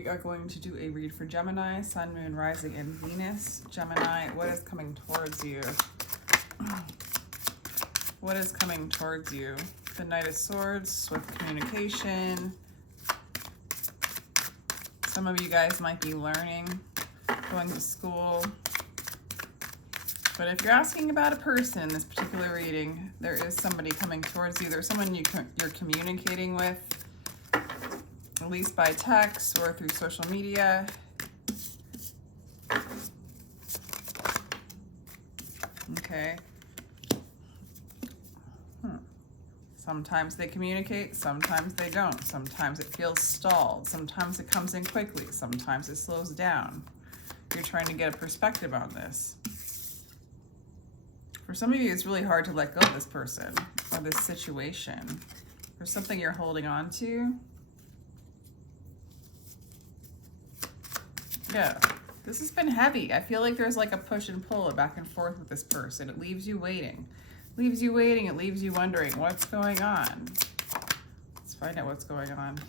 We are going to do a read for Gemini, Sun, Moon, Rising, and Venus. Gemini, what is coming towards you? What is coming towards you? The Knight of Swords, swift communication. Some of you guys might be learning, going to school. But if you're asking about a person in this particular reading, there is somebody coming towards you. There's someone you're communicating with, at least by text or through social media. Okay. Sometimes they communicate, sometimes they don't. Sometimes it feels stalled. Sometimes it comes in quickly. Sometimes it slows down. You're trying to get a perspective on this. For some of you, it's really hard to let go of this person or this situation. There's something you're holding on to. Yeah, this has been heavy. I feel like there's like a push and pull, a back and forth with this person. It leaves you waiting. Leaves you waiting. It leaves you wondering what's going on. Let's find out what's going on.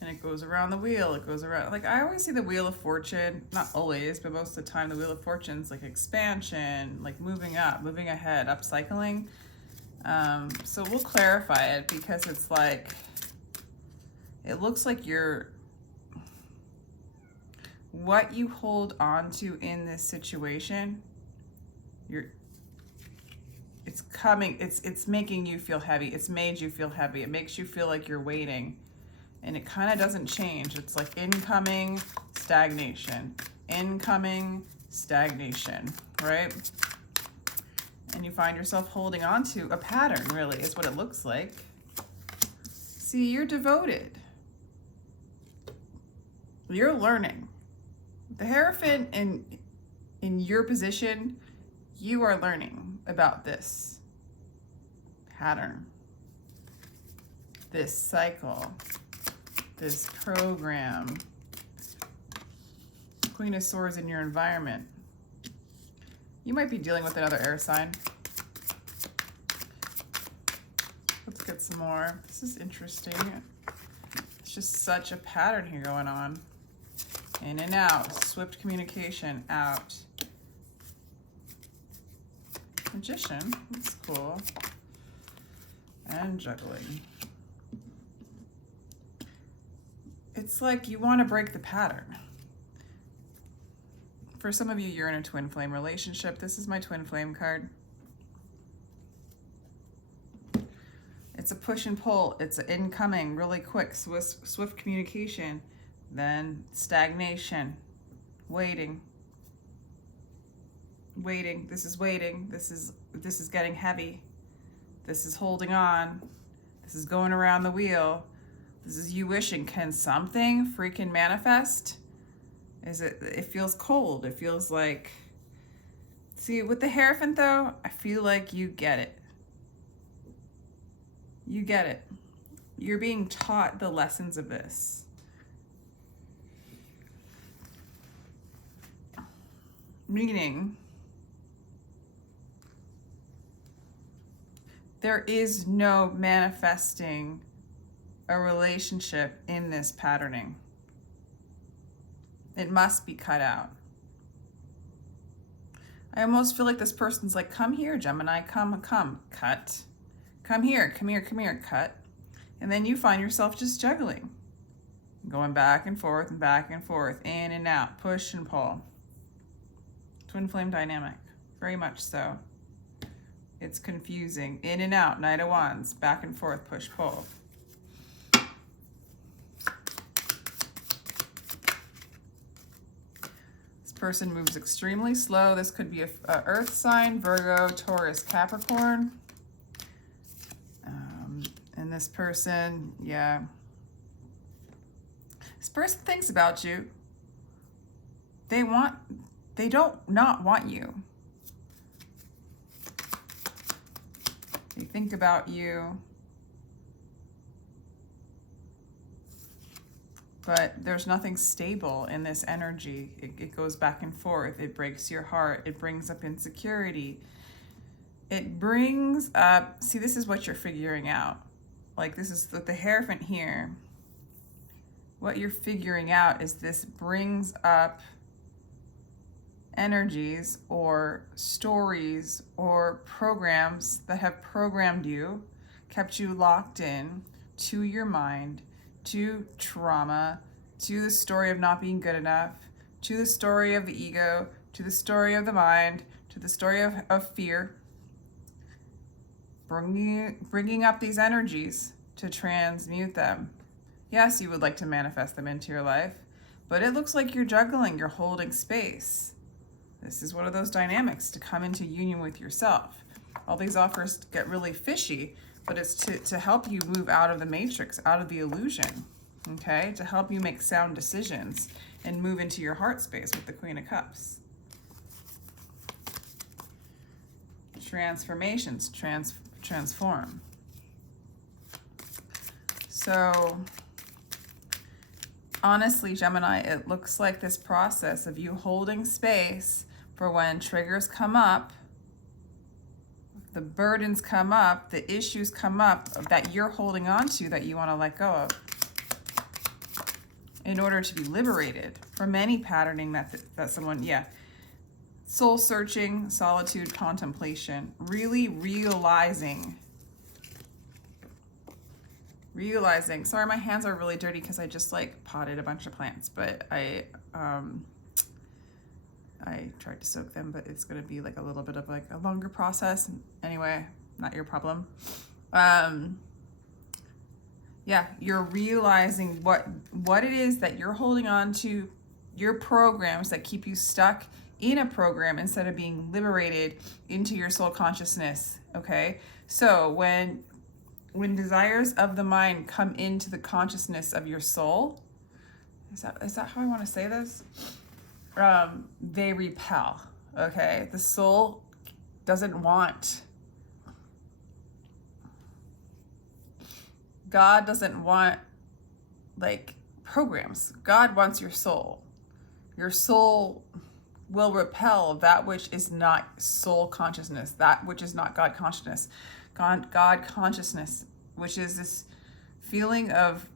And it goes around the wheel. It goes around. Like, I always see the Wheel of Fortune, not always, but most of the time, the Wheel of Fortune's like expansion, like moving up, moving ahead, upcycling. So we'll clarify it because it's like, it looks like what you hold on to in this situation, it's making you feel heavy. It's made you feel heavy. It makes you feel like you're waiting, and it kind of doesn't change. It's like incoming stagnation, incoming stagnation, right? And you find yourself holding on to a pattern, really, is what it looks like. See, you're devoted. You're learning. The Hierophant in your position, you are learning about this pattern, this cycle, this program. Queen of Swords in your environment. You might be dealing with another air sign. Let's get some more. This is interesting. It's just such a pattern here going on. In and out, swift communication, out. Magician, that's cool. And juggling. It's like you want to break the pattern. For some of you, you're in a twin flame relationship. This is my twin flame card. It's a push and pull. It's an incoming, really quick, swift communication. Then stagnation, waiting. This is waiting. This is getting heavy. This is holding on. This is going around the wheel. This is you wishing, can something freaking manifest? It feels cold. It feels like, see, with the Hierophant though, I feel like you get it. You get it. You're being taught the lessons of this. Meaning, there is no manifesting a relationship in this patterning. It must be cut out. I almost feel like this person's like, come here, Gemini, come, cut. Come here, cut. And then you find yourself just juggling. Going back and forth, in and out, push and pull. Twin flame dynamic, very much so. It's confusing. In and out, Knight of Wands, back and forth, push, pull. This person moves extremely slow. This could be a earth sign, Virgo, Taurus, Capricorn. And this person, yeah. This person thinks about you. They don't not want you. They think about you. But there's nothing stable in this energy. It goes back and forth. It breaks your heart. It brings up insecurity. It brings up, see, this is what you're figuring out. Like, this is the Hierophant here what you're figuring out is this brings up energies or stories or programs that have programmed you, kept you locked in to your mind, to trauma, to the story of not being good enough, to the story of the ego, to the story of the mind, to the story of fear. Bringing up these energies to transmute them. Yes, you would like to manifest them into your life, but it looks like you're juggling, you're holding space. This is one of those dynamics to come into union with yourself. All these offers get really fishy, but it's to help you move out of the matrix, out of the illusion, okay? To help you make sound decisions and move into your heart space with the Queen of Cups. Transformations, transform. So, honestly, Gemini, it looks like this process of you holding space for when triggers come up, the burdens come up, the issues come up that you're holding on to that you want to let go of in order to be liberated from any patterning that someone, soul searching, solitude, contemplation, really realizing, sorry, my hands are really dirty because I just like potted a bunch of plants, but I tried to soak them, but it's going to be like a little bit of like a longer process. Anyway, not your problem. You're realizing what it is that you're holding on to, your programs that keep you stuck in a program instead of being liberated into your soul consciousness, okay? So when desires of the mind come into the consciousness of your soul, is that how I want to say this? They repel, okay? The soul doesn't want, God doesn't want like programs. God wants your soul. Your soul will repel that which is not soul consciousness, that which is not God consciousness. God consciousness, which is this feeling of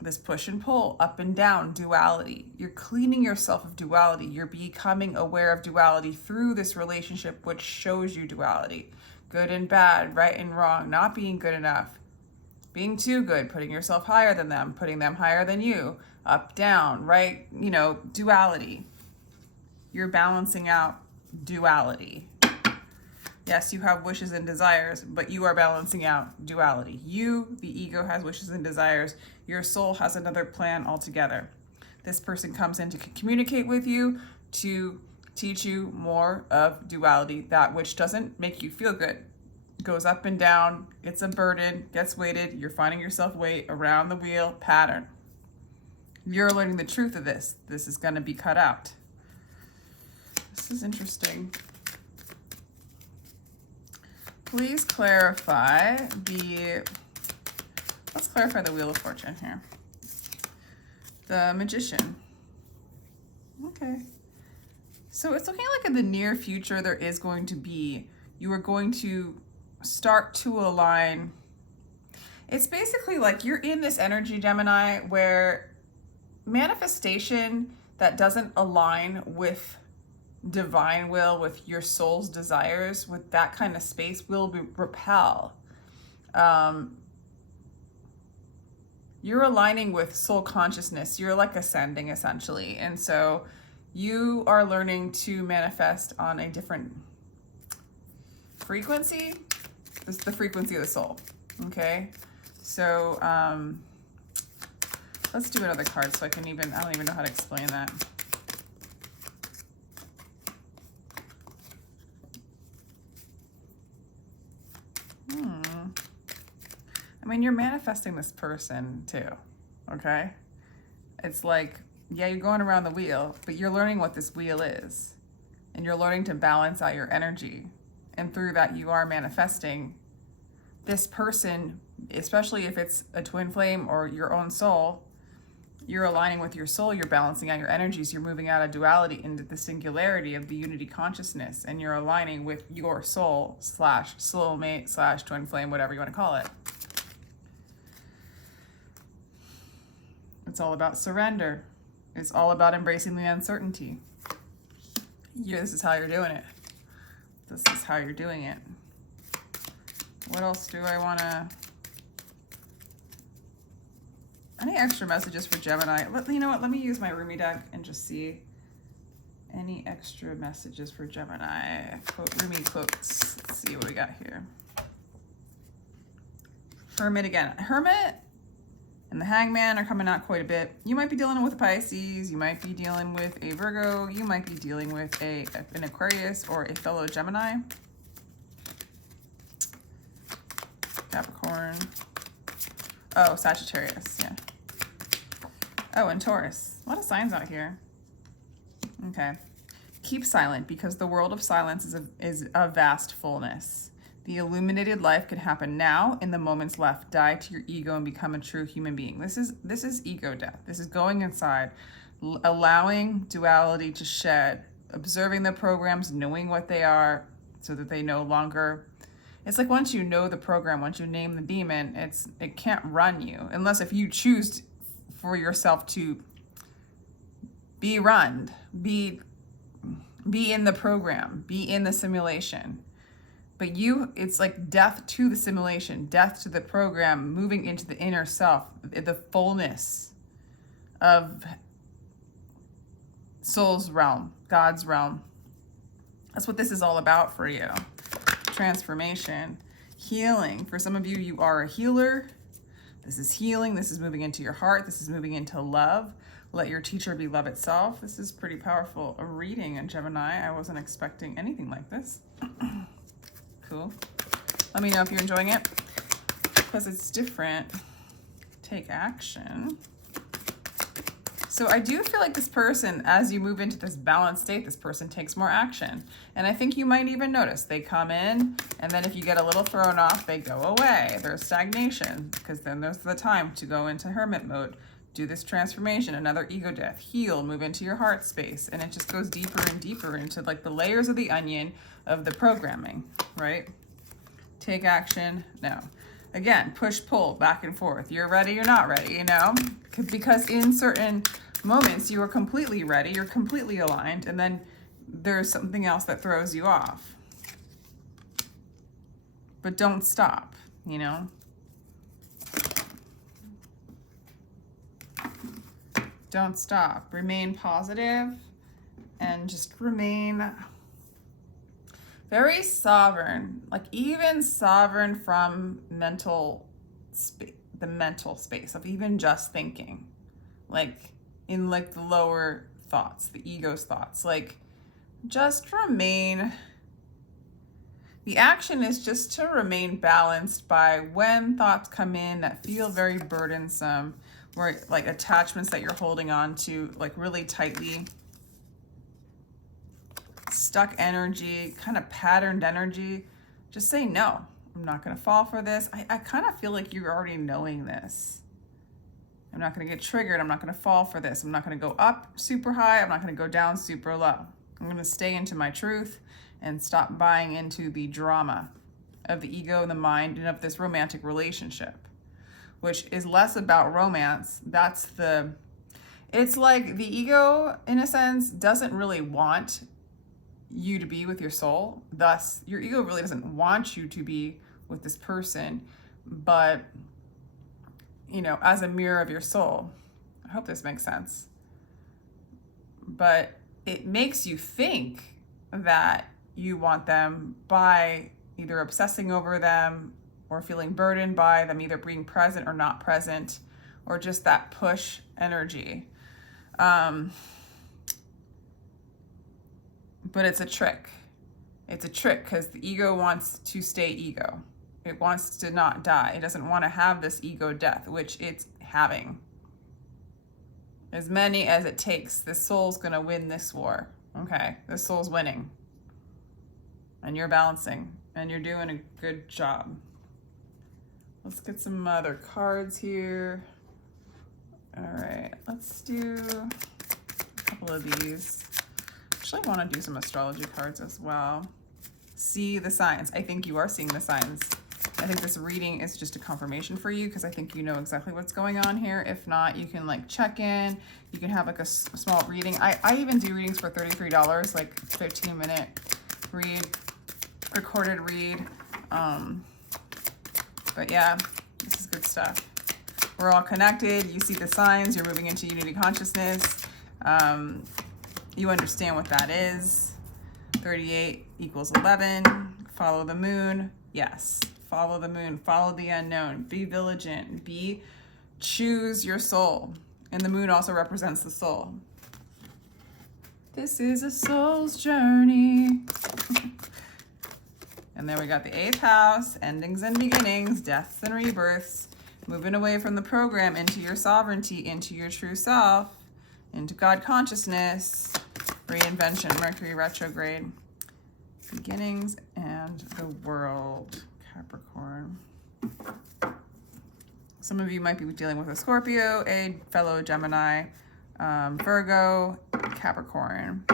this push and pull, up and down, duality. You're cleaning yourself of duality. You're becoming aware of duality through this relationship, which shows you duality. Good and bad, right and wrong, not being good enough, being too good, putting yourself higher than them, putting them higher than you, up, down, right? Duality. You're balancing out duality. Yes, you have wishes and desires, but you are balancing out duality. You, the ego, has wishes and desires. Your soul has another plan altogether. This person comes in to communicate with you, to teach you more of duality, that which doesn't make you feel good. Goes up and down, it's a burden, gets weighted, you're finding yourself weight around the wheel pattern. You're learning the truth of this. This is going to be cut out. This is interesting. Please clarify let's clarify the Wheel of Fortune here. The Magician. Okay. So it's looking like in the near future you are going to start to align. It's basically like you're in this energy, Gemini, where manifestation that doesn't align with divine will, with your soul's desires, with that kind of space will repel. You're aligning with soul consciousness. You're like ascending essentially. And so you are learning to manifest on a different frequency. This is the frequency of the soul. Okay. So let's do another card so I don't even know how to explain that. I mean, you're manifesting this person too, okay? It's like, yeah, you're going around the wheel, but you're learning what this wheel is. And you're learning to balance out your energy. And through that, you are manifesting this person, especially if it's a twin flame or your own soul. You're aligning with your soul, you're balancing out your energies, you're moving out of duality into the singularity of the unity consciousness, and you're aligning with your soul / soulmate / twin flame, whatever you want to call it. It's all about surrender. It's all about embracing the uncertainty. This is how you're doing it. This is how you're doing it. What else do I want to... Any extra messages for Gemini? You know what? Let me use my Rumi deck and just see any extra messages for Gemini. Quote, Rumi quotes. Let's see what we got here. Hermit again. Hermit and the Hangman are coming out quite a bit. You might be dealing with a Pisces. You might be dealing with a Virgo. You might be dealing with an Aquarius or a fellow Gemini. Capricorn. Oh, Sagittarius. Yeah. Oh, and Taurus. A lot of signs out here. Okay. Keep silent, because the world of silence is a vast fullness. The illuminated life can happen now, in the moments left. Die to your ego and become a true human being. This is ego death. This is going inside, allowing duality to shed, observing the programs, knowing what they are, so that they no longer... It's like once you know the program, once you name the demon, it can't run you, unless if you choose for yourself to be run, be in the program, be in the simulation. But it's like death to the simulation, death to the program, moving into the inner self, the fullness of soul's realm, God's realm. That's what this is all about for you. Transformation, healing. For some of you, you are a healer. This is healing. This is moving into your heart. This is moving into love. Let your teacher be love itself. This is pretty powerful. A reading in Gemini. I wasn't expecting anything like this. Cool. Let me know if you're enjoying it, because it's different. Take action. So I do feel like this person, as you move into this balanced state, this person takes more action. And I think you might even notice they come in, and then if you get a little thrown off, they go away. There's stagnation, because then there's the time to go into hermit mode, do this transformation, another ego death, heal, move into your heart space. And it just goes deeper and deeper into like the layers of the onion of the programming, right? Take action now. Again, push, pull, back and forth. You're ready, you're not ready, you know? Because in certain moments, you are completely ready, you're completely aligned, and then there's something else that throws you off. But don't stop, you know? Don't stop. Remain positive and just remain very sovereign, like even sovereign from the mental space of even just thinking, like in like the lower thoughts, the ego's thoughts, like just remain. The action is just to remain balanced by when thoughts come in that feel very burdensome, or like attachments that you're holding on to like really tightly. Stuck energy, kind of patterned energy. Just say, no, I'm not going to fall for this. I kind of feel like you're already knowing this. I'm not going to get triggered. I'm not going to fall for this. I'm not going to go up super high. I'm not going to go down super low. I'm going to stay into my truth and stop buying into the drama of the ego and the mind and of this romantic relationship, which is less about romance. It's like the ego, in a sense, doesn't really want you to be with your soul. Thus, your ego really doesn't want you to be with this person, but, you know, as a mirror of your soul. I hope this makes sense. But it makes you think that you want them by either obsessing over them or feeling burdened by them, either being present or not present, or just that push energy. But it's a trick. It's a trick because the ego wants to stay ego. It wants to not die. It doesn't want to have this ego death, which it's having. As many as it takes, this soul's going to win this war. Okay, this soul's winning. And you're balancing, and you're doing a good job. Let's get some other cards here. All right, let's do a couple of these. Actually, I want to do some astrology cards as well. See the signs. I think you are seeing the signs. I think this reading is just a confirmation for you because I think you know exactly what's going on here. If not, you can like check in. You can have like a small reading. I even do readings for $33, like 15-minute read, recorded read. But yeah, this is good stuff. We're all connected. You see the signs. You're moving into unity consciousness. You understand what that is. 38 equals 11. Follow the moon. Yes. Follow the moon. Follow the unknown. Be vigilant. Choose your soul. And the moon also represents the soul. This is a soul's journey. And then we got the 8th house, endings and beginnings, deaths and rebirths, moving away from the program into your sovereignty, into your true self, into God consciousness, reinvention, Mercury retrograde, beginnings and the world, Capricorn. Some of you might be dealing with a Scorpio, a fellow Gemini, Virgo, Capricorn,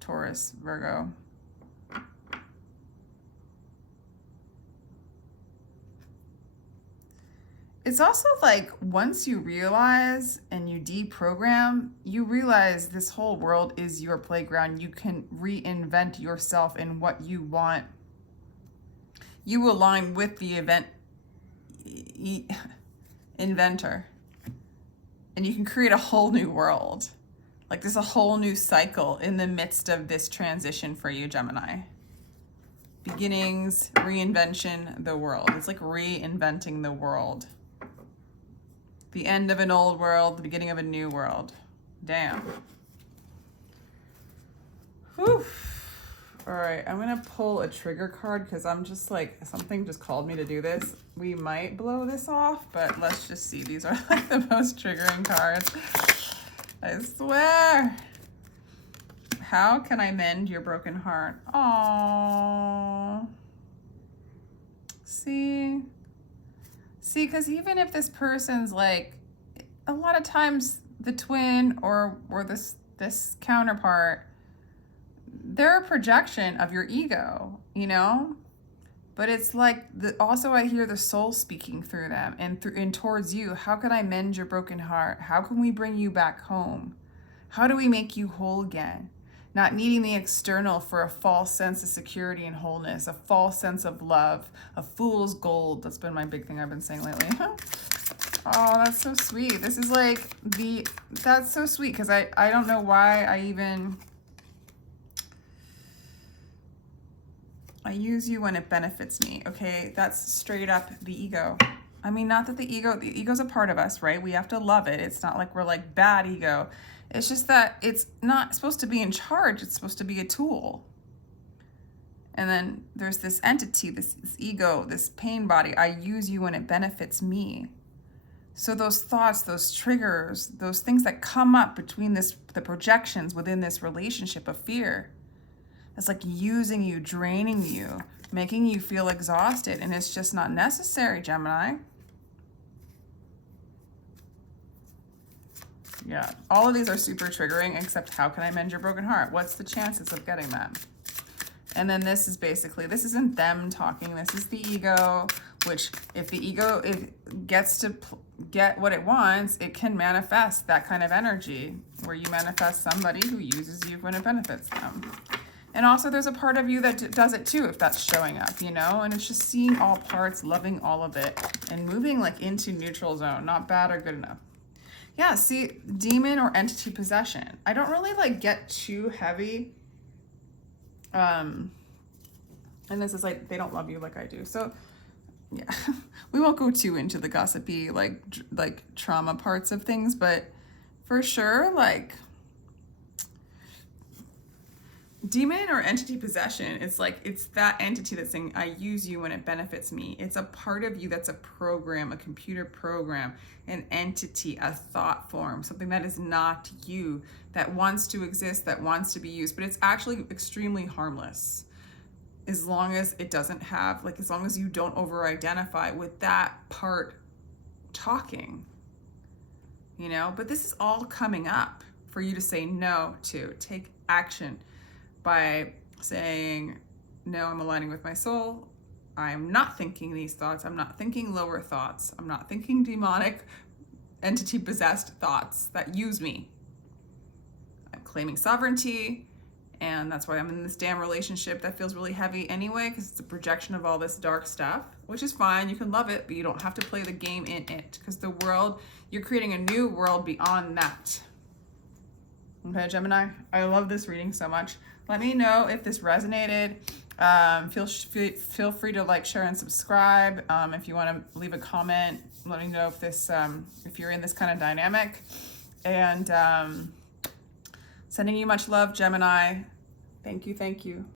Taurus, Virgo. It's also like once you realize and you deprogram, you realize this whole world is your playground. You can reinvent yourself in what you want. You align with the inventor. And you can create a whole new world. Like there's a whole new cycle in the midst of this transition for you, Gemini. Beginnings, reinvention, the world. It's like reinventing the world. The end of an old world, the beginning of a new world. Damn. Whew. All right, I'm gonna pull a trigger card because I'm just like, something just called me to do this. We might blow this off, but let's just see. These are like the most triggering cards. I swear. How can I mend your broken heart? Aww. See, because even if this person's like, a lot of times the twin or this counterpart, they're a projection of your ego, you know? But it's like, also I hear the soul speaking through them and towards you. How can I mend your broken heart? How can we bring you back home? How do we make you whole again? Not needing the external for a false sense of security and wholeness, a false sense of love, a fool's gold. That's been my big thing I've been saying lately. Oh, that's so sweet. This is like that's so sweet because I don't know why I use you when it benefits me. Okay, that's straight up the ego. I mean, not that the ego's a part of us, right? We have to love it. It's not like we're like bad ego. It's just that it's not supposed to be in charge. It's supposed to be a tool. And then there's this entity, this ego, this pain body. I use you when it benefits me. So those thoughts, those triggers, those things that come up between the projections within this relationship of fear, it's like using you, draining you, making you feel exhausted. And it's just not necessary, Gemini. Yeah, all of these are super triggering, except how can I mend your broken heart? What's the chances of getting that? And then this is basically, this isn't them talking, this is the ego, which if the ego gets to get what it wants, it can manifest that kind of energy where you manifest somebody who uses you when it benefits them. And also there's a part of you that does it too, if that's showing up, you know? And it's just seeing all parts, loving all of it, and moving like into neutral zone, not bad or good enough. Yeah, see, demon or entity possession. I don't really like get too heavy. And this is like, they don't love you like I do. So yeah, we won't go too into the gossipy, like trauma parts of things, but for sure, like demon or entity possession, it's like, it's that entity that's saying, I use you when it benefits me. It's a part of you that's a program, a computer program, an entity, a thought form, something that is not you, that wants to exist, that wants to be used, but it's actually extremely harmless. As long as it doesn't have, like, as long as you don't over-identify with that part talking, you know? But this is all coming up for you to say no to. Take action by saying, no, I'm aligning with my soul. I'm not thinking these thoughts. I'm not thinking lower thoughts. I'm not thinking demonic, entity possessed thoughts that use me. I'm claiming sovereignty, and that's why I'm in this damn relationship that feels really heavy anyway, because it's a projection of all this dark stuff, which is fine. You can love it, but you don't have to play the game in it, because the world, you're creating a new world beyond that. Okay, Gemini, I love this reading so much. Let me know if this resonated. Feel free to like, share, and subscribe. If you want to leave a comment, let me know if this, if you're in this kind of dynamic. And sending you much love, Gemini. Thank you, thank you.